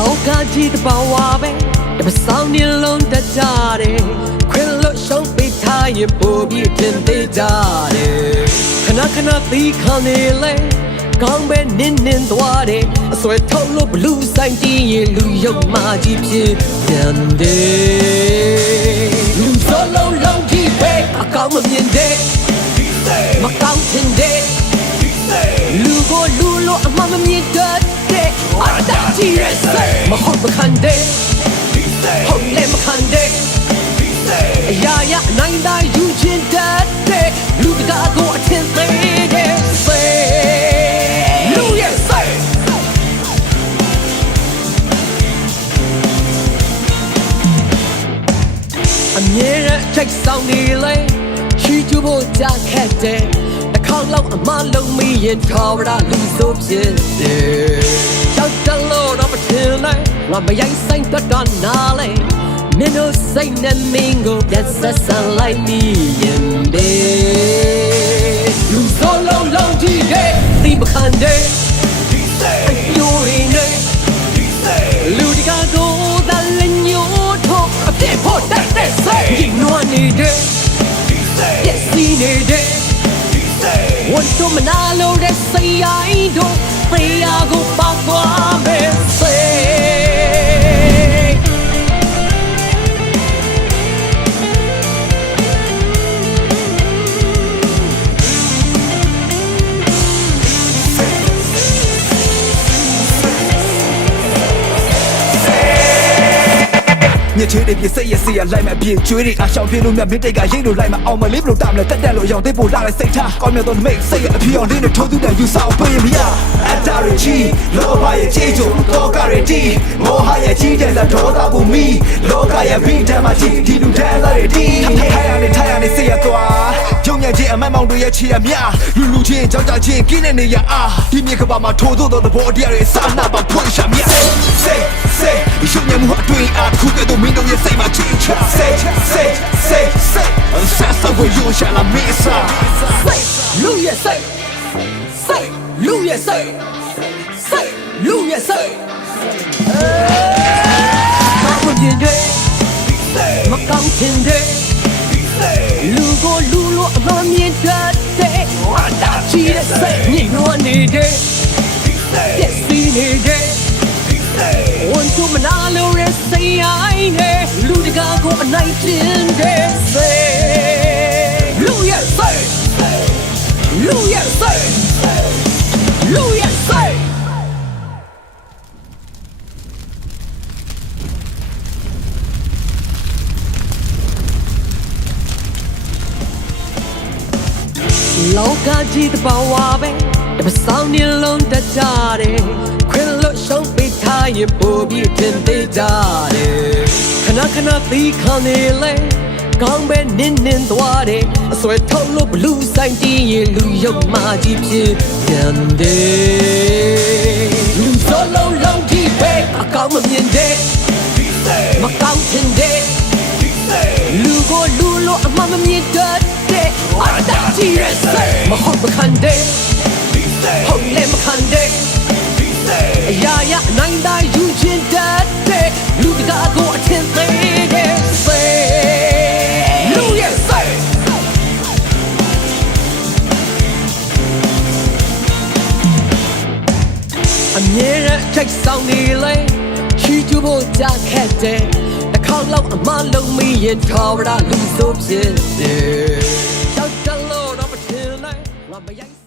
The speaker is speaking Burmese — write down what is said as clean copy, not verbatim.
လောကကြီးတဘာဝပဲတပဆောင်နေလုံးတကြတယ်ခွင်လို့ရှုံးပေးထားရင်ပိုပြီးတင်သေးကြတယ်ခဏခဏသီးခံနေလဲကောင်းပဲနင်းနင်းသွားတယ်အစွဲထုတ်လို့ဘလူးဆိုင်တီးရင်လူယုံမာကြီးဖြစ်ပြန်တယ်လူစလုံးလုံးကြီးပဲအကောင်းမမြင်တဲ့မကောင်းတင်တဲ့လူကိုလူလို့အမှမမြင်တဲ့အတတ်ကြီးရဲ့စိတ်မဟုတ်မခံတဲ့ဟုတ်လည်းမခံတဲ့အရာရနိုင်တာယူချင်တဲ့လူတကာကိုအထင်သေးတဲ့စိတ်လူရဲ့စိတ်အမြဲတမ်းချိတ်ဆောင်နေလေချီကျဖို့ကြားခက်တဲ့ခေါင်းလောက်အမလုံးမရင်ထော်ရလူဆိုဖြစ်တယ်ရောက်တယ်လို့တော့မထင်နဲ့ငါမရိုက်ဆိုင်တတ်တာနားလေမင်းတို့စိတ်နဲ့မင်းကိုပြန်ဆက်ဆံလိုက်မိရင်တယ်လူဆိုလုံးလုံးကြီးတဲ့ဒီမခံတဲ့အယိုးရင်းနဲ့လူဒီကတော့ဒါလည်းညို့တော့အပြစ်ဖို့တတ်တဲ့စိတ်ဒီနွားနေတဲ့ပြည့်စည်နေတဲ့ဝန်တို့မနာလို့တဲ့စိတ်ရိုင်းတို့ဖေးရကိုပေါက်သွားမယ်စေညချေးတွေပြစိတ်ရစီရလိုက်မှအပြည့်ကျွေးတွေအရှောင်ပြေးလို့မြတ်မင်းတိတ်ကရိတ်လို့လိုက်မှအောင်မလေးဘလို့တာမလဲတက်တက်လို့ရောင်သိဖို့လာတဲ့စိတ်ထားကောင်းမြတ်သောမိတ်စိတ်ရအပြေအောင်လေးနဲ့ထိုးသူတန်ယူဆောင်ပေးမရအတာရချီလောဘရဲ့ချေချိုလောကရဲ့တီမောဟရဲ့ချီတဲ့ဒေါသကိုမီလောကရဲ့ဘိဓမ္မာချီဒီလူတဲ့သားတွေတီထိုင်ရနေစိတ်ရသွားကြုံညံချင်းအမတ်မောင်တို့ရဲ့ချီရမြလူလူချင်းကြောက်ကြချင်းကင်းနေနေရအားဒီမြေကဘာမှာထိုးသောသဘောတရားတွေစာနာပါဖွင့်ရှာမြစိတ်ရုံညံမှုအတွင်းအားခုကဲ့သို့မင်းတို့ရဲ့စိတ်မှာချီချစိတ်ဆက်ဆောင်ကိုယူရှာလာမင်းစားလူရဲ့စိတ်လူရဲ့စိတ်လူရဲ့စိတ်မကွန်ပြင်းတဲ့မကောင်းတင်တဲ့လူကိုလူလို့အမှန်မြင်တဲ့အတတ်ကြီးတဲ့စိတ်ညှိနှွမ်းနေတဲ့ပြည့်စည်နေတဲ့ဝန်တို့မနာလို့ရစိတ်ရိုင်းနဲ့လူတကာကိုအနိုင်ကျင့်တဲ့စိတ်လူရဲ့စိတ်လူရဲ့စိတ်လူရဲ့စိတ်လောကကြီးတဘာဝပဲတပဆောင်နေလုံးတကြတယ်ခွင်လို့ရှုံးပေးထားရင်ပိုပြီးတင်သေးကြတယ်ခဏခဏသီးခံနေလဲကောင်းပဲနင်းနင်းသွားတယ်အစွဲထုတ်လို့ဘလူးဆိုင်တီးရင်လူယုံမာကြီးဖြစ်ပြန်တယ်လူစလုံးလုံးကြီးပဲအကောင်းမမြင်တဲ့မကောင်းတင်တဲ့လူကိုလူလို့အမှမမြင်တဲ့အတတ်ကြီးရဲ့စိတ်မဟုတ်မခံတဲ့ဟုတ်လည်းမခံတဲ့အရာရနိုင်တာယူချင်တဲ့လူတကာကိုအထင်သေးတဲ့စိတ်လူရဲ့စိတ်အမြဲတမ်းချိတ်ဆောင်နေလေချီကျဖို့ကြားခက်တဲ့ခေါင်းလောက်အမလုံးမရင်ထော်ရလူဆိုဖြစ်တယ်ရောက်တယ်လို့တော့မထင်နဲ့ငါမရိုက်